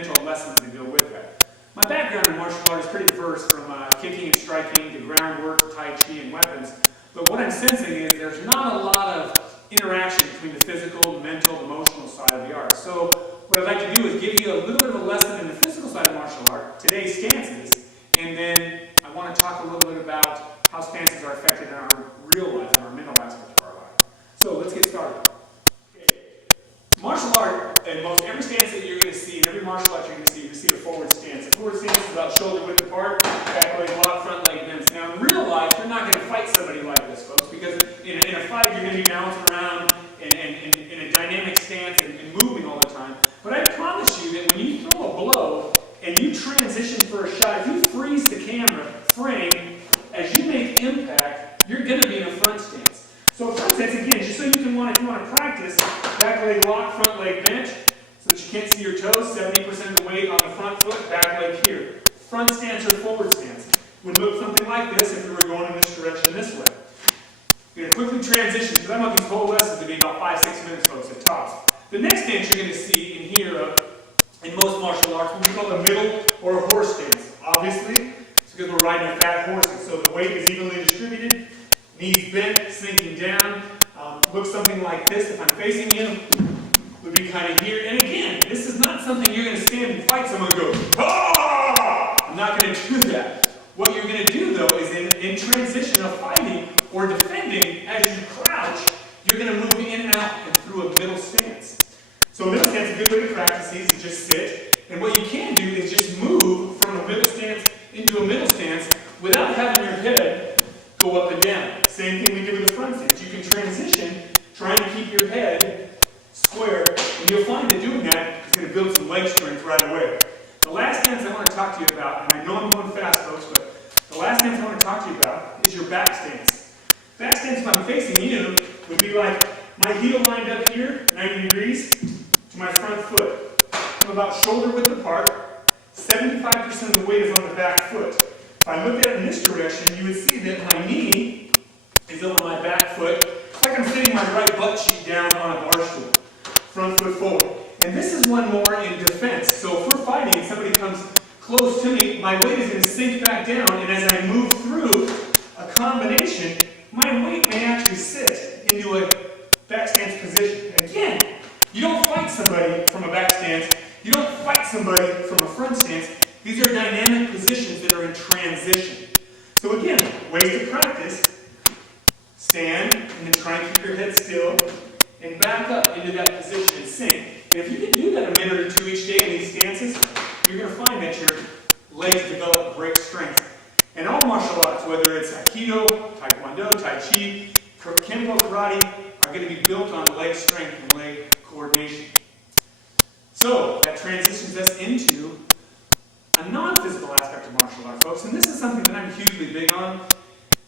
mental lessons that go with that. My background in martial art is pretty diverse, from kicking and striking to groundwork, tai chi, and weapons. But what I'm sensing is there's not a lot of interaction between the physical, the mental, the emotional side of the art. So what I'd like to do is give you a little bit of a lesson in the physical side of martial art, today's stances, and then I want to talk a little bit about how stances are affected in our real life, in our mental aspect of our life. So let's get started. Martial art, and most every stance that you're going to see, in every martial art you're going to see a forward stance. A forward stance is about shoulder width apart, back leg lock, front leg bends. Now in real life, you're not going to fight somebody like this, folks, because in a fight you're going to be bouncing around and in a dynamic stance and moving all the time. But I promise you that when you throw a blow and you transition for a shot, if you freeze the camera frame as you make impact, you're going to be in a front stance. So front stance, again, just so if you want to practice, back leg lock, front leg bench, so that you can't see your toes, 70% of the weight on the front foot, back leg here. Front stance or forward stance would look something like this if we were going in this direction this way. We're going to quickly transition, because I want these whole lessons to be about 5-6 minutes, folks, at tops. The next stance you're going to see in here, in most martial arts, what we call a middle or a horse stance. Obviously, it's because we're riding a fat horse, so the weight is evenly distributed. Knees bent, sinking down. Looks something like this. If I'm facing you, would be kind of here. And again, this is not something you're going to stand and fight someone and go, ah! I'm not going to do that. What you're going to do, though, is in transition of fighting or defending, as you crouch, you're going to move in and out and through a middle stance. So a middle stance is a good way to practice these. You just sit. And what you can do is just move from a middle stance into a middle stance without having your head go up and down. Same thing we do with the front stance. You can transition, trying to keep your head square, and you'll find that doing that is going to build some leg strength right away. The last stance I want to talk to you about, and I know I'm going fast, folks, but the last stance I want to talk to you about is your back stance. Back stance, if I'm facing you, would be like my heel lined up here, 90 degrees, to my front foot. I'm about shoulder width apart. 75% of the weight is on the back foot. If I looked at it in this direction, you would see that my knee is over my back foot. It's like I'm sitting my right butt cheek down on a bar stool. Front foot forward. And this is one more in defense. So if we're fighting and somebody comes close to me, my weight is going to sink back down, and as I move through a combination, my weight may actually sit into a back stance position. Again, you don't fight somebody from a back stance. You don't fight somebody from a front stance. These are dynamic positions that are in transition. So again, ways to practice: stand and then try and keep your head still and back up into that position and sink. And if you can do that a minute or two each day in these stances, you're going to find that your legs develop great strength. And all martial arts, whether it's Aikido, Taekwondo, Tai Chi, Kempo Karate, are going to be built on leg strength and leg coordination. So that transitions us into a non-physical aspect of martial arts, folks, and this is something that I'm hugely big on.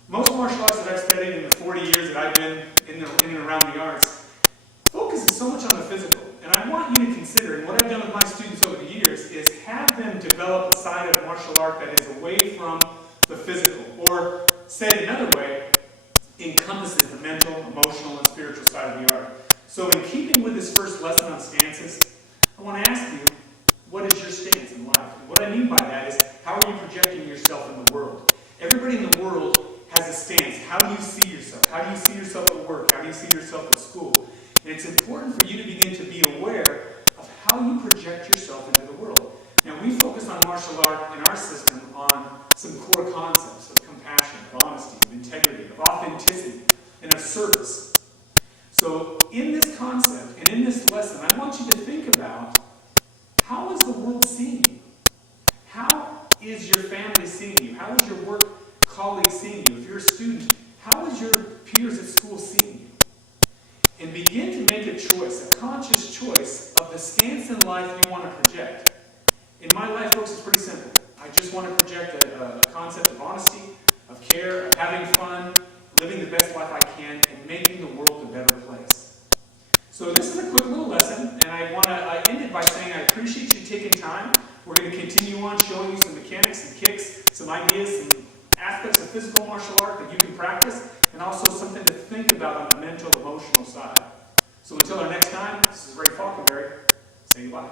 Most martial arts that I've studied in the 40 years that I've been in and around the arts focuses so much on the physical. And I want you to consider, and what I've done with my students over the years, is have them develop a side of martial art that is away from the physical, or said another way, encompasses the mental, emotional, and spiritual side of the art. So in keeping with this first lesson on stances, I want to ask you, what is your stance in life? And what I mean by that is, how are you projecting yourself in the world? Everybody in the world has a stance. How do you see yourself? How do you see yourself at work? How do you see yourself at school? And it's important for you to begin to be aware of how you project yourself into the world. Now, we focus on martial art in our system on some core concepts of compassion, of honesty, of integrity, of authenticity, and of service. So in this concept and in this lesson, I want you to think about, how is the world seeing you? How is your family seeing you? How is your work colleagues seeing you? If you're a student, how is your peers at school seeing you? And begin to make a choice, a conscious choice of the stance in life you want to project. In my life, folks, it's pretty simple. I just want to project a concept of honesty, of care, of having fun, living the best life I can, and making the world a better place. So this is a quick little lesson, and I end it by saying I appreciate you taking time. We're going to continue on showing you some mechanics and kicks, some ideas, some aspects of physical martial art that you can practice, and also something to think about on the mental, emotional side. So until our next time, this is Ray Falkenberry. Say goodbye.